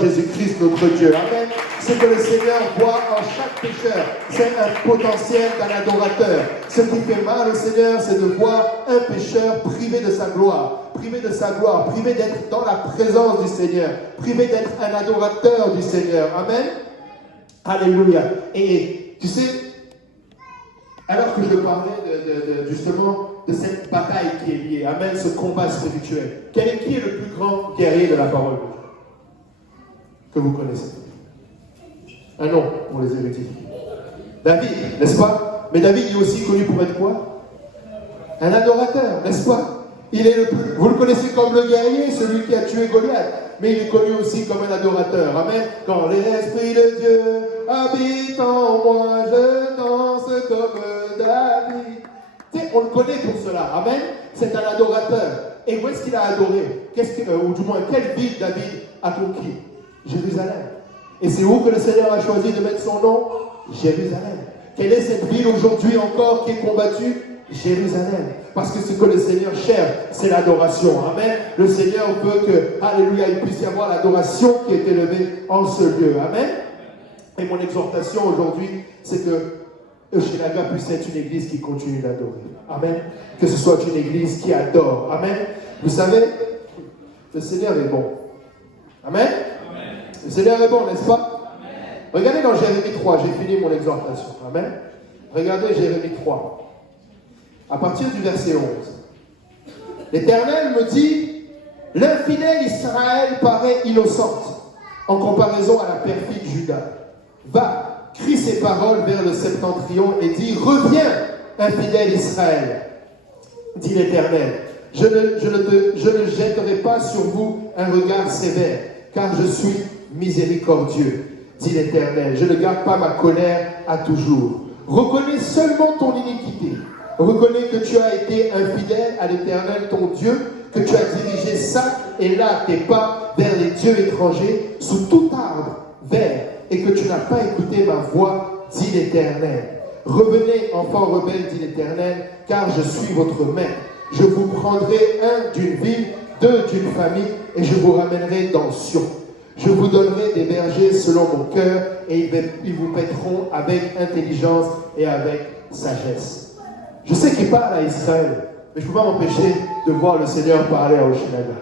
Jésus-Christ notre Dieu. Amen. Ce que le Seigneur voit en chaque pécheur, c'est un potentiel d'un adorateur. Ce qui fait mal au Seigneur, c'est de voir un pécheur privé de sa gloire, privé d'être dans la présence du Seigneur, privé d'être un adorateur du Seigneur. Amen. Alléluia. Et tu sais, alors que je parlais justement de cette bataille qui est liée, amen, ce combat spirituel, qui est le plus grand guerrier de la parole que vous connaissez? Un nom pour les érudits. David, n'est-ce pas? Mais David est aussi connu pour être quoi? Un adorateur, n'est-ce pas? Vous le connaissez comme le guerrier, celui qui a tué Goliath, mais il est connu aussi comme un adorateur. Amen. Quand l'Esprit de Dieu habite en moi, je danse comme David. Tu sais, on le connaît pour cela. Amen. C'est un adorateur. Et où est-ce qu'il a adoré? Ou du moins, quelle ville David a conquis? Jérusalem. Et c'est où que le Seigneur a choisi de mettre son nom? Jérusalem. Quelle est cette ville aujourd'hui encore qui est combattue? Jérusalem. Parce que ce que le Seigneur cherche, c'est l'adoration. Amen. Le Seigneur veut que, alléluia, il puisse y avoir l'adoration qui est élevée en ce lieu. Amen. Et mon exhortation aujourd'hui, c'est que Hochelaga puisse être une église qui continue d'adorer. Amen. Que ce soit une église qui adore. Amen. Vous savez, le Seigneur est bon. Amen. Le Seigneur est bon, n'est-ce pas? Amen. Regardez dans Jérémie 3, j'ai fini mon exhortation. Amen. Regardez Jérémie 3. À partir du verset 11. L'Éternel me dit, l'infidèle Israël paraît innocente en comparaison à la perfide Juda. Va, crie ces paroles vers le septentrion et dis, reviens, infidèle Israël, dit l'Éternel. Je ne jetterai pas sur vous un regard sévère, car je suis miséricordieux, dit l'Éternel. Je ne garde pas ma colère à toujours. Reconnais seulement ton iniquité. Reconnais que tu as été infidèle à l'Éternel, ton Dieu, que tu as dirigé ça et là tes pas vers les dieux étrangers, sous tout arbre vert, et que tu n'as pas écouté ma voix, dit l'Éternel. Revenez, enfants rebelles, dit l'Éternel, car je suis votre maître. Je vous prendrai un d'une ville, deux d'une famille, et je vous ramènerai dans Sion. Je vous donnerai des bergers selon mon cœur, et ils vous paîtront avec intelligence et avec sagesse. Je sais qu'il parle à Israël, mais je ne peux pas m'empêcher de voir le Seigneur parler à Hochelaga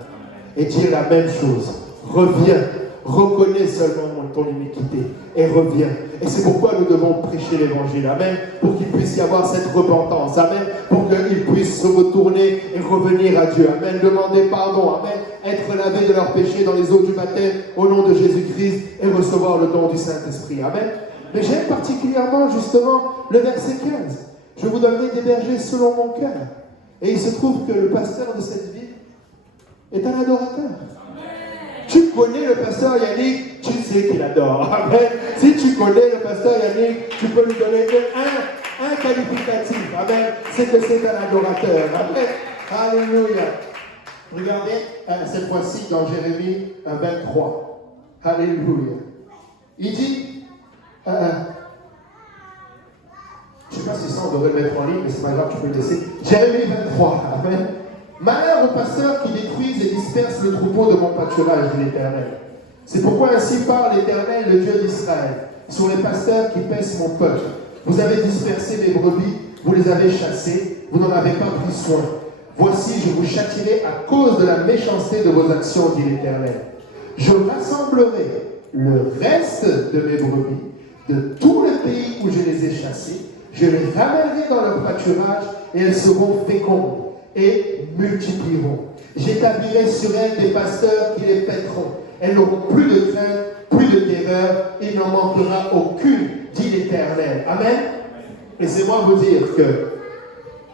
et dire la même chose. Reviens, reconnais seulement ton iniquité et reviens. Et c'est pourquoi nous devons prêcher l'évangile. Amen. Pour qu'il puisse y avoir cette repentance. Amen. Pour qu'ils puissent se retourner et revenir à Dieu. Amen. Demander pardon. Amen. Être lavés de leurs péchés dans les eaux du baptême au nom de Jésus-Christ et recevoir le don du Saint-Esprit. Amen. Mais j'aime particulièrement justement le verset 15. Je vous donnerai des bergers selon mon cœur. Et il se trouve que le pasteur de cette ville est un adorateur. Tu connais le pasteur Yannick, tu sais qu'il adore. Amen. Si tu connais le pasteur Yannick, tu peux lui donner un qualificatif. Amen. C'est que c'est un adorateur. Amen. Alléluia. Regardez cette fois-ci dans Jérémie 23. Alléluia. Il dit, je ne sais pas si ça on devrait le mettre en ligne, mais c'est pas grave, tu peux le laisser. Jérémie 23. Amen. Malheur aux pasteurs qui détruisent et dispersent le troupeau de mon pâturage, dit l'Éternel. C'est pourquoi ainsi parle l'Éternel, le Dieu d'Israël, sur les pasteurs qui paissent mon peuple. Vous avez dispersé mes brebis, vous les avez chassées, vous n'en avez pas pris soin. Voici, je vous châtierai à cause de la méchanceté de vos actions, dit l'Éternel. Je rassemblerai le reste de mes brebis de tout le pays où je les ai chassées. Je les ramènerai dans leur pâturage et elles seront fécondes et multiplieront. J'établirai sur elles des pasteurs qui les paîtront. Elles n'auront plus de crainte, plus de terreur, il n'en manquera aucune, dit l'Éternel. Amen. Laissez-moi vous dire que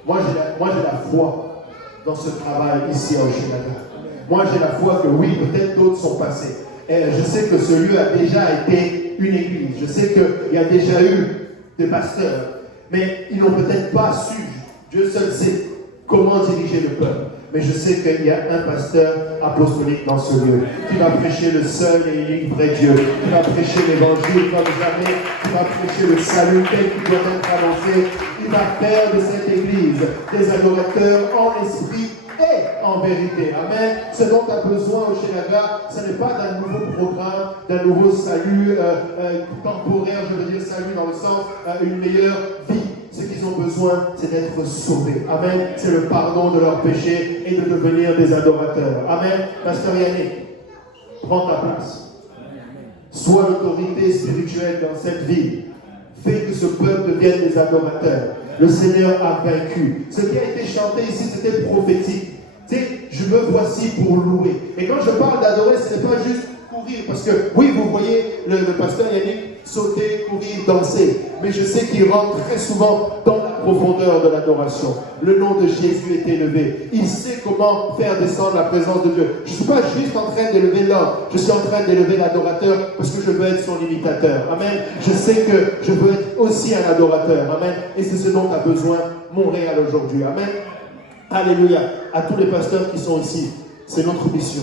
moi j'ai la foi dans ce travail ici à Hochelaga. Moi j'ai la foi que oui, peut-être d'autres sont passés. Et je sais que ce lieu a déjà été une église. Je sais qu'il y a déjà eu des pasteurs. Mais ils n'ont peut-être pas su, Dieu seul sait, comment diriger le peuple. Mais je sais qu'il y a un pasteur apostolique dans ce lieu qui va prêcher le seul et unique vrai Dieu, qui va prêcher l'évangile comme jamais, qui va prêcher le salut tel qu'il doit être annoncé. Il va faire de cette église des adorateurs en esprit et en vérité. Amen. Ce dont tu as besoin au Shenaga, ce n'est pas d'un nouveau programme, d'un nouveau salut temporaire, je veux dire salut dans le sens une meilleure vie. Ce qu'ils ont besoin, c'est d'être sauvés. Amen. C'est le pardon de leurs péchés et de devenir des adorateurs. Amen. Pasteur Yannick, prends ta place. Sois l'autorité spirituelle dans cette ville. Fais que ce peuple devienne des adorateurs. Le Seigneur a vaincu. Ce qui a été chanté ici, c'était prophétique. Tu sais, je me voici pour louer. Et quand je parle d'adorer, ce n'est pas juste courir. Parce que, oui, vous voyez le pasteur Yannick sauter, courir, danser. Mais je sais qu'il rentre très souvent dans la profondeur de l'adoration. Le nom de Jésus est élevé. Il sait comment faire descendre la présence de Dieu. Je ne suis pas juste en train d'élever l'homme. Je suis en train d'élever l'adorateur parce que je veux être son imitateur. Amen. Je sais que je veux être aussi un adorateur. Amen. Et c'est ce dont a besoin Montréal aujourd'hui. Amen. Alléluia. À tous les pasteurs qui sont ici, c'est notre mission.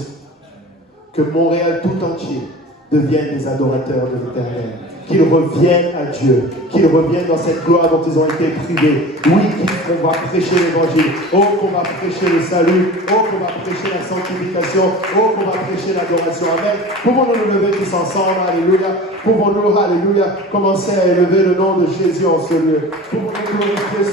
Que Montréal tout entier devienne des adorateurs de l'Éternel. Qu'ils reviennent à Dieu, qu'ils reviennent dans cette gloire dont ils ont été privés. Oui, qu'on va prêcher l'évangile, oh qu'on va prêcher le salut, oh qu'on va prêcher la sanctification, oh qu'on va prêcher l'adoration. Amen. Pouvons-nous nous lever tous ensemble, alléluia. Pouvons-nous, alléluia, commencer à élever le nom de Jésus en ce lieu. Pouvons-nous glorifier